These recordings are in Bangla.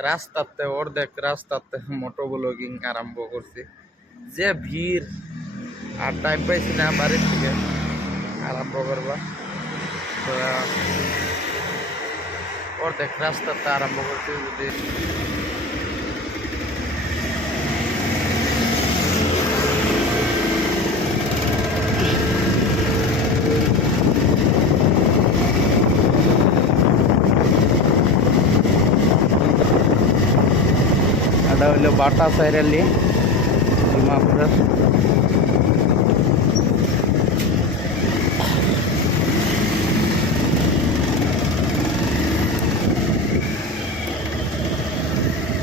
রাস্তাতে অর্ধেক রাস্তাতে মোটো ব্লগিং আরম্ভ করছি। যে ভিড়, আর টাইম পাইছি না বাড়ির থেকে আরম্ভ করবা। তো অর্ধেক রাস্তাতে আরম্ভ করছি। যদি এটা হইলো বাটা সাইরালি ডিমাপুরের।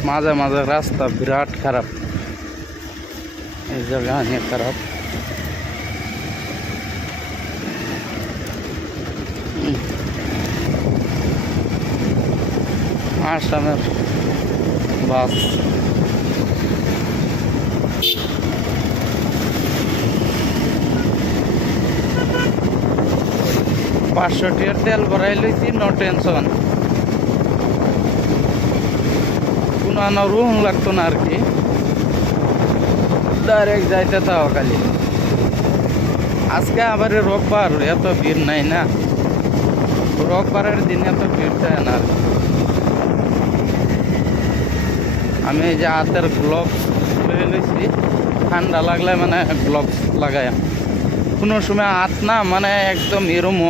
মাঝে মাঝে রাস্তা বিরাট খারাপ, এই জায়গা অনেক খারাপ। আসামের বাস $500 তেল ভরাই লইছি, নো টেনশন। কোনো রুম লাগতো না আর কি, ডাইরেক্ট যাইতে তাও খালি। আজকে আবার রোববার, এত ভিড় নাই না, রোববারের দিন এত ভিড় থাকে না। আমি এই যে হাতের গ্লোভস লয়ে লইছি, ঠান্ডা লাগলে মানে গ্লোভস লাগাই। কোনো সময় হাত না মানে একদম এরম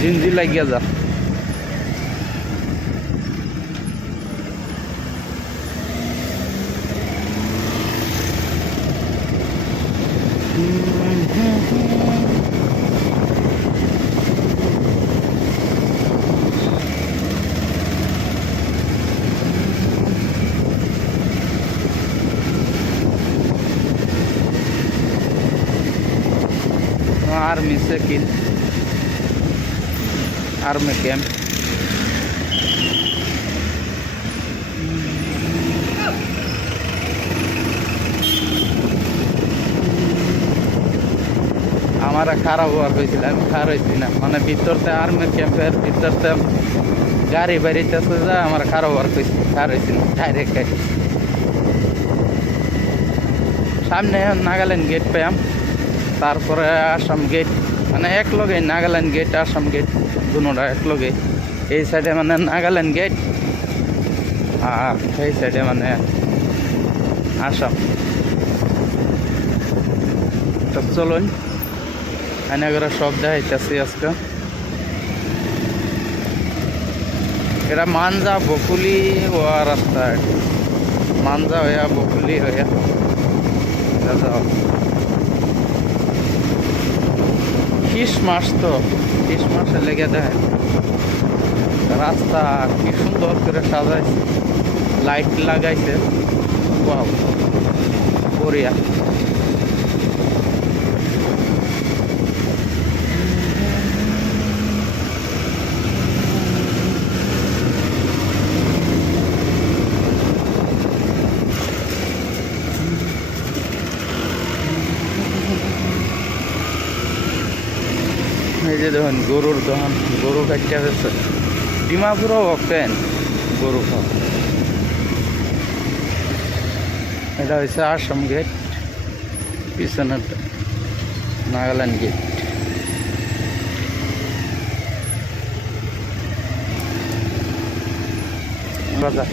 জিঞ্জি লাগিয়া যা। आर्मी से किल, आर्मी कैंप। हमारा खारा हुआ হয়েছিল, আমি খার হয়েছি না, মানে ভিতরতে আর্মি ক্যাম্পের ভিতরতে গাড়ি বাড়িতে যা আমার খারা হওয়ার হয়েছে, খার হয়েছি না ডাইরেক্ট। সামনে নাগাল্যান্ড গেট পেলাম, তারপরে আসাম গেট, মানে এক লগে নাগাল্যান্ড গেট আসাম গেট দুটোটা এক লগে। এই সাইডে মানে নাগাল্যান্ড গেট, আর এই সাইডে মানে আসাম। তো চলুন এনে করে সব দেখাইতেছি আজকে। এটা মানজা বকুলি হওয়া রাস্তা, মানজা হইয়া বকুলি হইয়া যাও। খ্রিস্টমাস তো, খ্রিস্টমাসে লেগে দেয় রাস্তা কি সুন্দর করে সাজাইছে, লাইট লাগাইছে, বাহ বড়িয়া। এই যে দেখুন গরুর দোকান, গরু কাটতে আছে। ডিমাপুরও ওপেন গরু খাওয়া। এটা হচ্ছে আসাম গেট, পিছনে নাগাল্যান্ড গেট। বাজার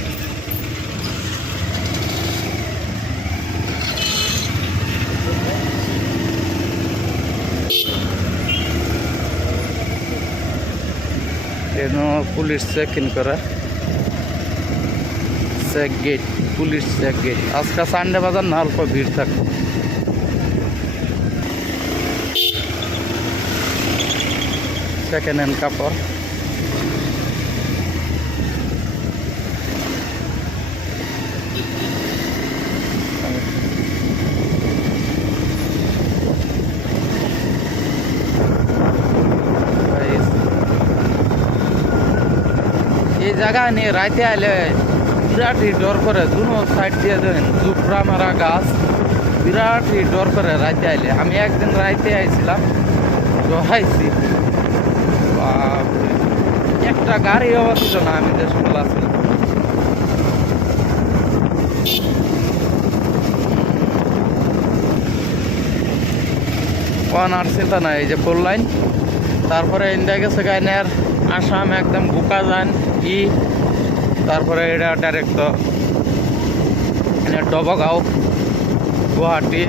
পুলিশ চেকিং করা, check gate, police check gate. আজকে সানডে বাজার না, অল্প ভিড় থাকে। সেকেন্ড হ্যান্ড কাপড়, এই জায়গা নিয়ে রাইতে আইলে বিরাট ডর করে। দুনো সাইড দিয়ে দেন জুপড়া মারা গাছ, বিরাট ডর করে রাইতে আইলে। আমি একদিন রাইতে আইছিলাম, দহাইছি, একটা একটা গাড়ি হওয়া ছিল না, আমি যে সকল আছি কোন আর চিন্তা নাই। এই যে 4 লাইন, তারপরে ইন্ডিয়া গেছে গাইনের আসাম একদম বুকা যান তারপরে এটা ডাইরেক্ট তো ডবগাঁও গুয়াহাটি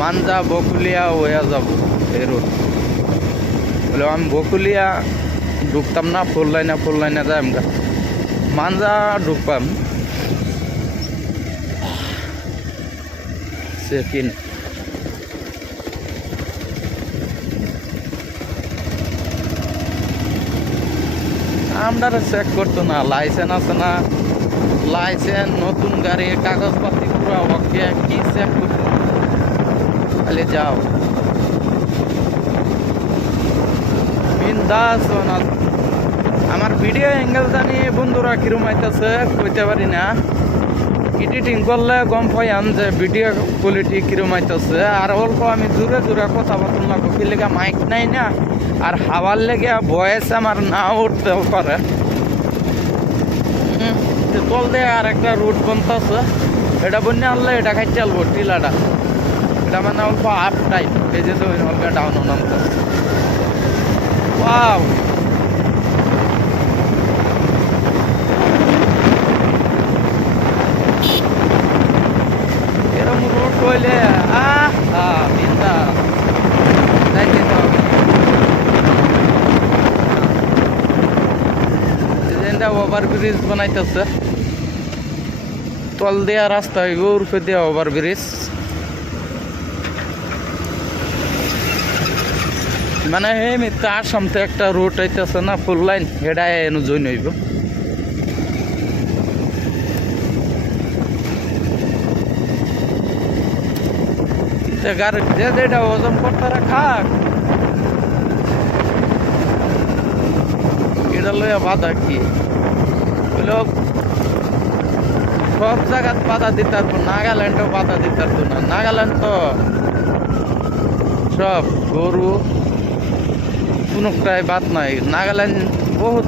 মানজা বকুলিয়া হয়ে যাব এই রোড। বলে আমি বকুলিয়া ঢুকতাম না, 4 লাইনে যাই আমরা মানজা ঢুকবাম চেকিন। আমরা চেক করতো না, লাইসেন্স আছে না, লাইসেন্স নতুন গাড়ির কাগজপাতি পুরো ওকে কি চেক করতো, খালি যাও বিন্দাস। আমার ভিডিও অ্যাঙ্গেল জানি বন্ধুরা কিরম আইতেছে কইতে পারি না, এডিটিং করলে গম পাইয়াম যে ভিডিও কোয়ালিটি কিরম আইতেছে। আর অল্প আমি জোরে জোরে কথা বলতাম না, কি লেগে মাইক নাই না, আর হাওয়ার লেগে ভয়েস আমার না উঠতেও পারে। তল দিয়ে আর একটা রুট বনতেছে, এটা বন্যা আনলে এটা খাইতে আলবো টিলাটা, এটা মানে অল্প আপ টাইপ, এই যে তো অল্প ডাউন নামতেছে। ওয়াও এরকম রুট হইলে বিন্দাস যাইতে হবে। ওভার ব্রিজ বানাইতেছে, তল দেওয়া রাস্তা হইব, উর্ফে দেওয়া ওভার ব্রিজ। মানে এই মিথ্যা আসাম তো একটা রুট আইতেছে না 4 লাইন, হেডা এনু জইন হইব। গাড়ি যে যেটা ওজন করতে রাখা এটা লইয়া বাধা কি বললো, সব জায়গায় বাধা দিতে পারবো, নাগাল্যান্ডেও বাধা দিতে পারবো না। নাগাল্যান্ড তো সব গরু কোনোটাই বাদ নাই। নাগাল্যান্ড বহুত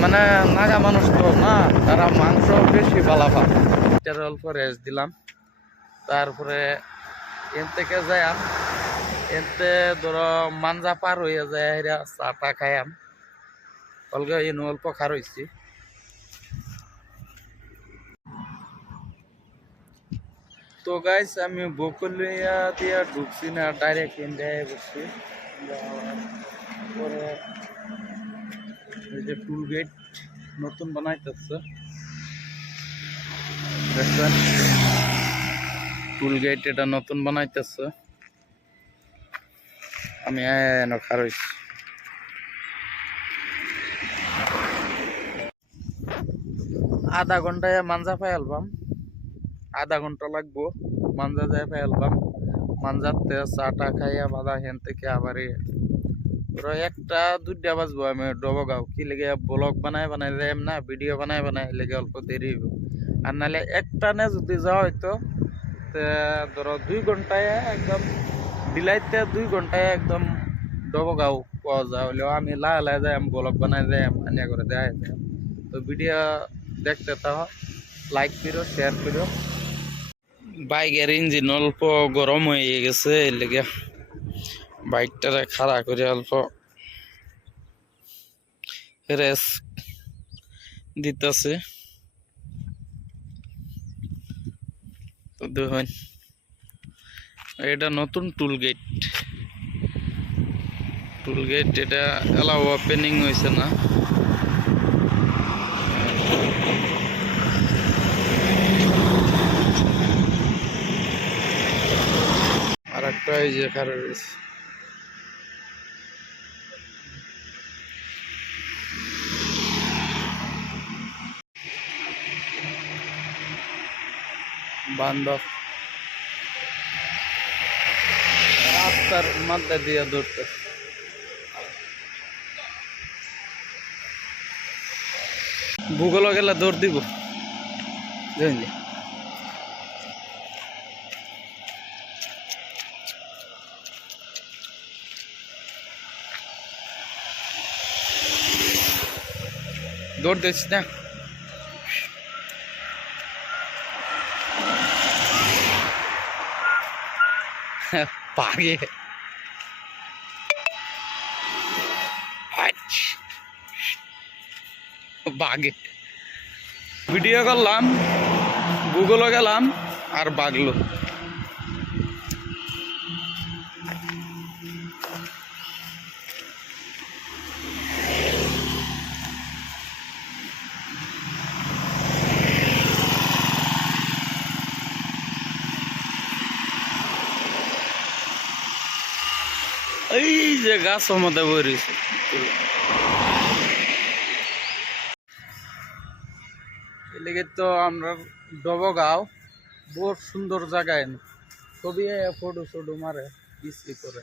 মানে নাগা মানুষ তো না, তারা মাংস বেশি বালা পায়। এটার অল্প রেস্ট দিলাম, তারপরে এন থেকে যাইম, এনতে ধরো মানজা পার হইয়া যায়, চাটা খাইয়াম, অলগা এন অল্প খার হয়েছি। তো গাইস আমি বকুলিয়া দিয়া ঢুকছি না, ডাইরেক্ট ইন্ডিয়ায় বসছি। পরে এই যে টুল গেট নতুন বানাইতেছে, দেখছেন টুল গেট এটা নতুন বানাইতেছে। আমি খার হয়েছি, আধা ঘন্টায় মানজা পাই আলবাম, আধা ঘন্টা লাগবো মানজা যায় পাই আলবাম। মানজাতে চাটা খাইয়া বাধা হেন থেকে আবার একটা 2টা বাজবো আমি ডবগাঁও। কি লেগে ব্লগ বানাই যাইম না, ভিডিও বানাই লেগে অল্প দেরি হইব। আর নাহলে একটানে যদি যাওয়া হইতো ধরো 2 ঘন্টায় একদম ডিলাইতে 2 ঘন্টায় একদম ডবগাঁও পাওয়া যায়। হলেও আমি লাহে যাই, ব্লগ বানাই যাইম, আনিয়া করে দেখাই যাই। তো ভিডিও দেখতে তাও লাইক করো, শেয়ার করো। বাইকের ইঞ্জিন অল্প গরম হয়ে গেছে, এর লেগে বাইকটারে খাড়া করে অল্প রেস দিতেছে। তো দেখুন এটা নতুন টুল গেট, এটা এলাও ওপেনিং হয়েছে না। আর একটা এই যে খাড়া রয়েছে, বান্ধব রাস্তার মধ্যে দিয়ে দৌড়তে। ভূগোল গেলে দৌড় দিব বুঝলি। দৌড় দিস না। বাঘে বাঘে ভিডিও করলাম, গুগলে গেলাম আর বাগলো। এই যে গাছের মধ্যে বইছে এদিকে তো আমরা ডবগাঁও বহুত সুন্দর জায়গায় ছবি ফটো মারে করে।